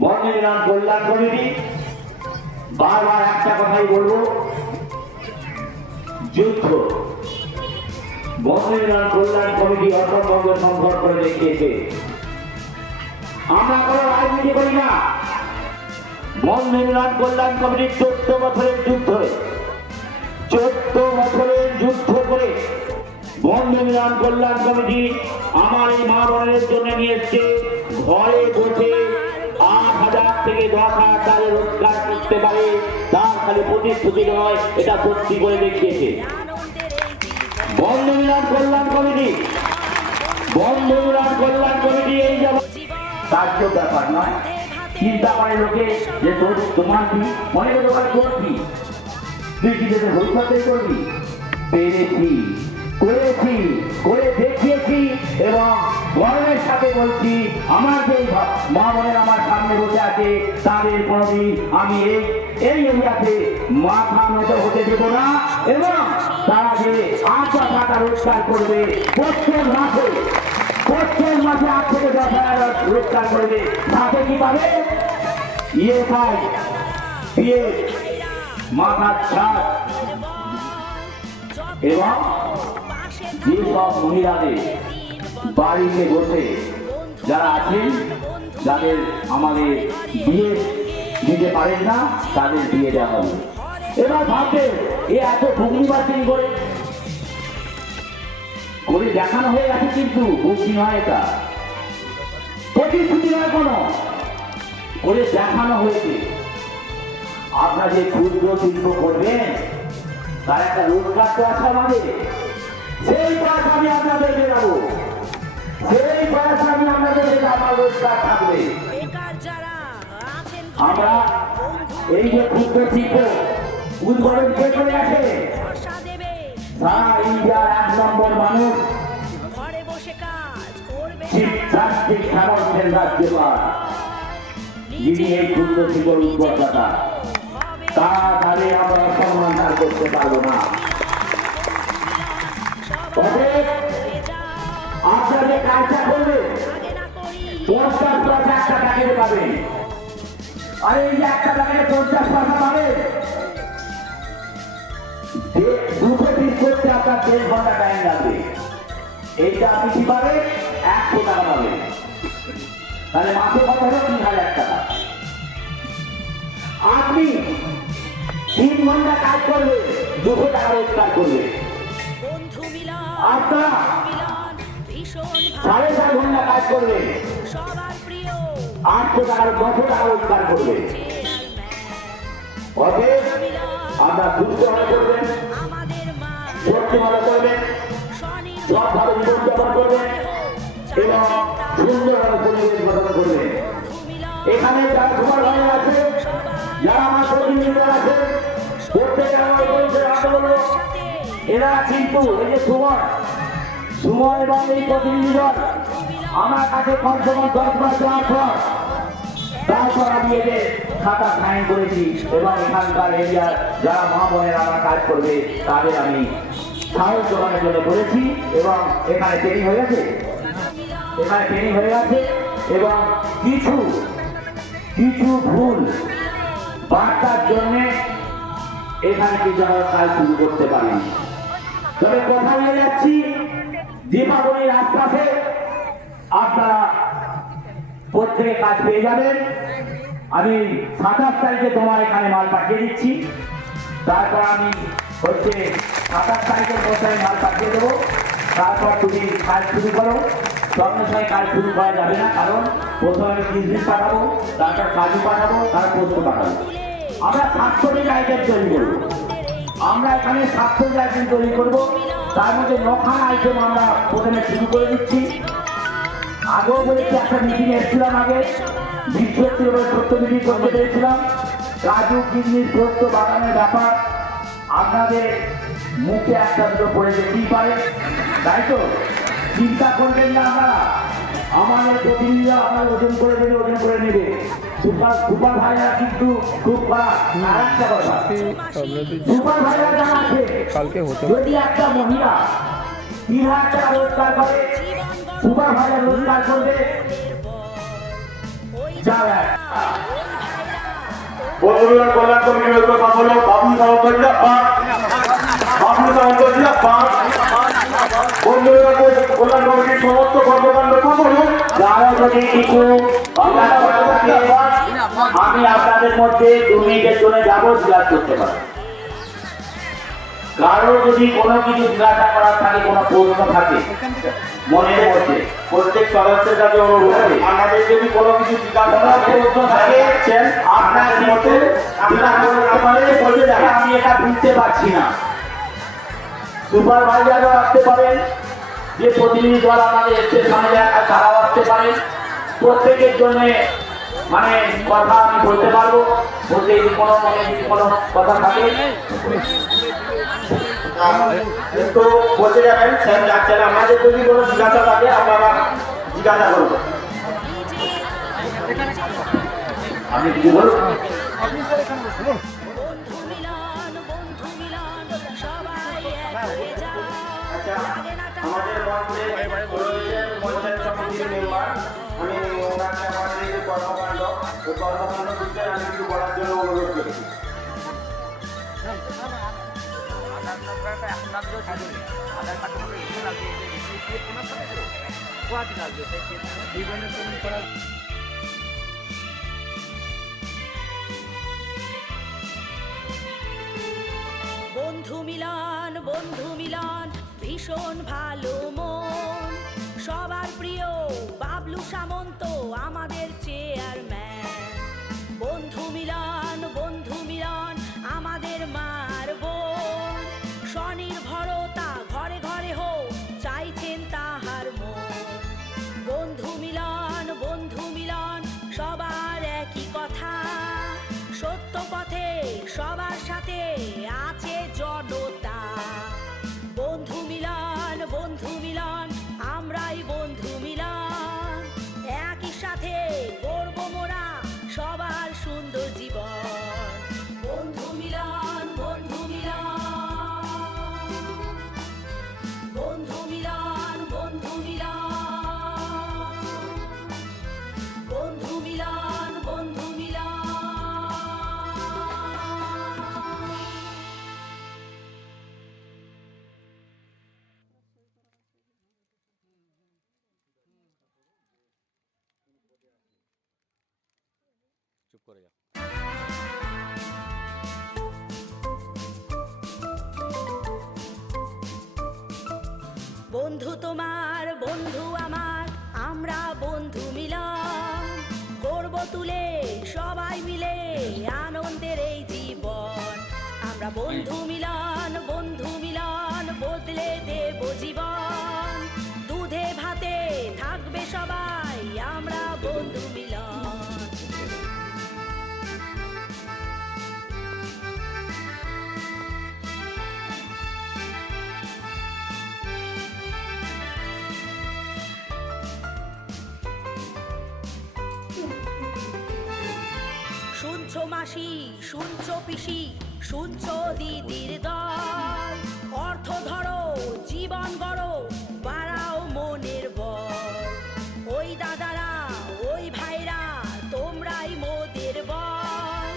বর্ণিলান কল্যাণ committee বারবার একটা কথাই বলবো, যুদ্ধ। বর্ণিলান কল্যাণ কমিটি অসম্ভব সম্ভব করে দেখিয়েছে। আমরা কোনো রাজনীতি করি না। বর্ণিলান কল্যাণ কমিটি 14 বছরের যুদ্ধ, 14 বছরের যুদ্ধ করে বর্ণিলান কল্যাণ কমিটি আমার এই মা বোনের জন্য নিয়ে এসছে। ঘরে বসে 8,000 থেকে 10,000 টাকা রোজগার করতে পারে, তার খালি প্রতিশ্রুতি নয়, এটা সত্যি করে দেখিয়েছে বর্ণিলান কল্যাণ কমিটি। বর্ণিলান কল্যাণ কমিটি এই যেমন কার্য ব্যাপার নয়, চিন্তা করে লোকে যে তোমার কি মনে করে তোমার করবি, তুই কি যেতে ভবিষ্যতে করবি। পেরেছি, করেছি, করে দেখিয়েছি এবং গর্বের সাথে বলছি, আমার যে মা বোনের আমার সামনে বসে আছে তাদের কোনোদিন আমি এই এরিয়াতে মাথা নত হতে দেবো না। এবং তারা যে 8 টাকা রোজগার করবে প্রত্যেক মাসে 8 থেকে 10,000 রোজগার করবে, তাতে কি পাবে? ইএসআই, পিএফ, মাথার ছাড় এবং যেসব মহিলাদের বাড়িতে বসে যারা আছেন, যাদের আমাদের বিয়ে দিতে পারেন না, তাদের বিয়ে দেওয়া হবে। এবার ভাববে এ এত ভগ্নিবাসী করে দেখানো হয়ে গেছে, কিন্তু ভক্তি নয়, এটা প্রতিশ্রুতি নয়, কোনো করে দেখানো হয়েছে। আপনারা যে ক্ষুদ্র শিল্প করবেন তার একটা রোজগার তো আছে আমাদের, সেই পয়সা আমি আপনাদেরকে দেবো, সেই পয়সা আমি আপনাদেরকে আমার রোজগার থাকবে। আমরা এই যে ক্ষুদ্র শিল্প উদ্বোধন কে করে গেছে, সারা ইন্ডিয়ার 1 নম্বর মানুষ শিক্ষার্থিক সামর্থ্যের রাজ্যপাল, যিনি এই ক্ষুদ্র শিল্পের উদ্যোক্তা, তাদের আমরা সম্মান করতে পারবো না। আপনারা যে কাজটা করবে 50 পয়সা একটা টাকা পাবেন, আর এই যে একটা টাকায় 50 পয়সা পাবেন, 200 পিস করতে আপনার 1.5 ঘন্টা টাইম লাগবে। এইটা আপনি কি পাবেন? 100 টাকা পাবেন। তাহলে মাসে কত হলো? 3,000 টাকা। আপনি 3 ঘন্টা কাজ করবে, 200 টাকা রোজগার করবে। আপনারা 4.5 ঘন্টা কাজ করবে, 800 টাকার 200 টাকা রোজগার করবে। অতএব আপনারা সুস্থ ভাবে করবেন, সত্যি ভাবে করবেন, সৎভাবে জীবনযাপন করবেন এবং সুন্দরভাবে পরিবেশ গঠন করবেন। এখানে যারা তোমার ভাই আছে, যারা আমার প্রতিনিধিরা আছে, প্রত্যেকে আমার পরিচয় আনতে বলবো। এরা কিন্তু এই যে সময় এবং এই প্রতিনিধি দল আমার কাছে কমসে কম 10 মাস যাওয়ার পর তারপর আমি এদের খাতা সাইন করেছি এবং এখানকার এরিয়ার যারা মা বোনের আমার কাজ করবে তাদের আমি সাহায্য জোগানোর জন্য বলেছি এবং এখানে ট্রেনিং হয়ে গেছে, এবং কিছু ভুল বার্তার জন্য এখানে কিছু আমরা কাজ শুরু করতে পারি। তবে কথা বলে যাচ্ছি, দীপাবলির আশপাশে আপনারা প্রত্যেকে কাজ পেয়ে যাবেন। আমি 27 তারিখে তোমার এখানে মাল পাঠিয়ে দিচ্ছি, তারপর আমি 27 তারিখের মধ্যে মাল পাঠিয়ে দেবো। তারপর তুমি কাজ শুরু করো। সঙ্গে সঙ্গে কাজ শুরু করা যাবে না, কারণ প্রথমে কিসমিস পাঠাবো, তারপর কাজু পাঠাবো, তারপর পোস্ত পাঠাবো। আমরা 700 আইটেম তৈরি করবো। আমরা এখানে 700 আইটেম তৈরি করবো, তার মধ্যে 9খানা আইটেম আমরা প্রথমে শুরু করে দিচ্ছি। আগেও বলেছি, একটা মিটিং এসেছিলাম আগে, বিশ্বত্রী সত্য মিটিং করতে পেরেছিলাম। কাজু, কিশমিশ, পোস্ত, বাদামের ব্যাপার আপনাদের মুখে একটা দুটো পড়ে যেতেই পারে, তাই তো চিন্তা করবেন না। আপনারা আমাদের প্রতিনিধিরা আপনার ওজন করে দেবে, ওজন করে নেবে। সুপার ভাইরা কিন্তু খুব খারাপ। আর একটা কথা, সুপার ভাইরা যারা আছে, যদি একটা মহিলা 3,000 টাকা রোজগার করে, সুপার ভাইরা রোজগার করবে যাবেন। বন্ধুরা কল্যাণ কমিটির সাফল্য বাবলু সামন্ত জিন্দাবাদ, বাবলু সামন্ত জিন্দাবাদ। বন্ধুরা কল্যাণ কমিটির সমস্ত কর্মকাণ্ড সফল হোক। যারা যদি কিছু অজ্ঞাত হয়ে থাকে, আমি আপনাদের মধ্যে 2 মিনিটের জন্য যাবো, জিজ্ঞাসা করতে পারি। কারো যদি কোনো কিছু জিজ্ঞাসা করার থাকে, কোনো প্রশ্ন থাকে মনের মধ্যে, প্রত্যেক সদস্যের কাছে অনুরোধ আমাদের যদি কোনো কিছু জিজ্ঞাসা কোনো প্রশ্ন থাকে আপনার মধ্যে জিজ্ঞাসা করতে পারে, বলতে দেখে আমি এটা বুঝতে পারছি না। সুপারভাইজারও আসতে পারেন, যে প্রতিনিধি দল আমাদের স্টেশনে তারাও আসতে পারেন। প্রত্যেকের জন্য মানে কথা আমি বলতে পারবো, বলতে কোনো মনে যদি কোনো কথা থাকে কিন্তু বলতে যাবেন স্যার যাচ্ছেন, আমাদের যদি কোনো জিজ্ঞাসা থাকে আপনারা জিজ্ঞাসা করবেন। আমি কি বলবো? আচ্ছা, আমাদের মঞ্চে রয়েছেন পঞ্চায়েত সমিতির মেম্বার, আমি ওনাকে আমাদের এই কর্মকাণ্ড বিষয়ে আমি কিছু বলার জন্য অনুরোধ করছি। বন্ধু মিলন ভীষণ ভালো মন, সবার প্রিয় বাবলু সামন্ত আমাদের চেয়ারম্যান। বন্ধু মিলন আমাদের মার বোন, স্বনির্ভরতা ঘরে ঘরে হোক চাইছেন তাহার মন। বন্ধু মিলন সবার একই কথা, সত্য পথে সবার সাথে আছে জনতা। বন্ধু মিলন আমরাই বন্ধু মিলন, একই সাথে গড়ব মোরা সবার সুন্দর জীবন। বন্ধু মিলন বন্ধু মিলন বন্ধু মিলন বন্ধু মিলন বন্ধু মিলন বন্ধু মিলন। চুপ করে যাও। বন্ধু তোমার বন্ধু আমার, আমরা বন্ধু মিলন, করব তুলে সবাই মিলে আনন্দের এই জীবন। আমরা বন্ধু মিলন বদলে দেব জীবন, দুধে ভাতে থাকবে সবাই আমরা বন্ধু মিলন। শুনছো মাসি, শুনছো পিসি, শুনছো দিদির দল, অর্থ ধরো জীবন গড়ো বাড়াও মনের বল। ওই দাদারা ওই ভাইরা তোমরাই মোদের বল,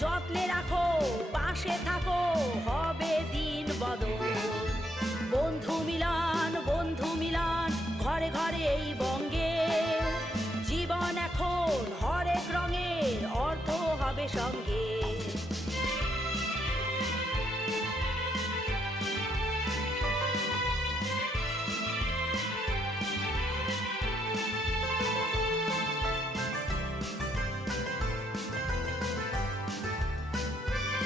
যত্নে রাখো পাশে থাকো হবে দিন বদল। বন্ধু মিলন ঘরে ঘরে এই বঙ্গে, জীবন এখন হরেক রঙের অর্থ হবে সঙ্গে।